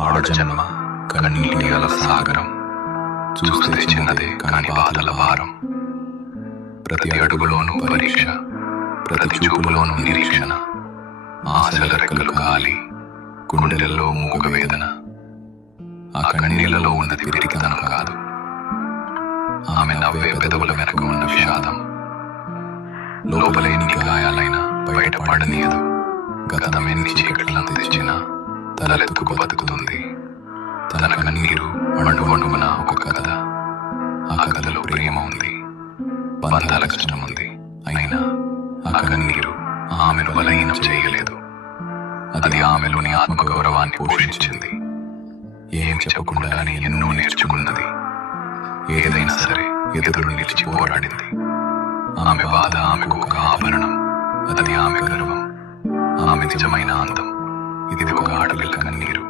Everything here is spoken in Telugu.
ఆడజన్మ కన్నీటి అల సాగరం, చూస్తే చిన్నదే కాని బాధల భారం. ప్రతి అడుగులోనూ పరీక్ష, ప్రతి చూపులోనూ నిరీక్షణ. ఆశల రెక్కలు కాలి, గుండెలలో మూగ వేదన. ఆ కన్నీళ్లలో ఉన్నది పిరికితనం కాదు, ఆమె నవ్వే పెదవుల వెనక ఉన్న విషాదం. లోపలేని గాయాలైన బయటపడనీయదు, గతమెన్ని చీకట్లను తెచ్చినా తలెత్తుకు బతుకుతుంది. తన కన్నీరు అణువణువున ఒక కథ, ఆ కథలో ప్రేమ ఉంది, బంధాల కష్టం ఉంది. అయినా ఆ కన్నీరు ఆమెను బలహీనం చేయలేదు, అది ఆమెలోని ఆత్మగౌరవాన్ని పోషించింది. ఏం చెప్పకుండానే ఎన్నో నేర్చుకున్నది, ఏదైనా సరే ఎదురు నిలిచి పోరాడింది. ఆమె బాధ ఆమెకు ఒక ఆభరణం, అది ఆమె గర్వం, ఆమె నిజమైన అందం. ఇది ఒక ఆటవిల్ల కన్నీరు.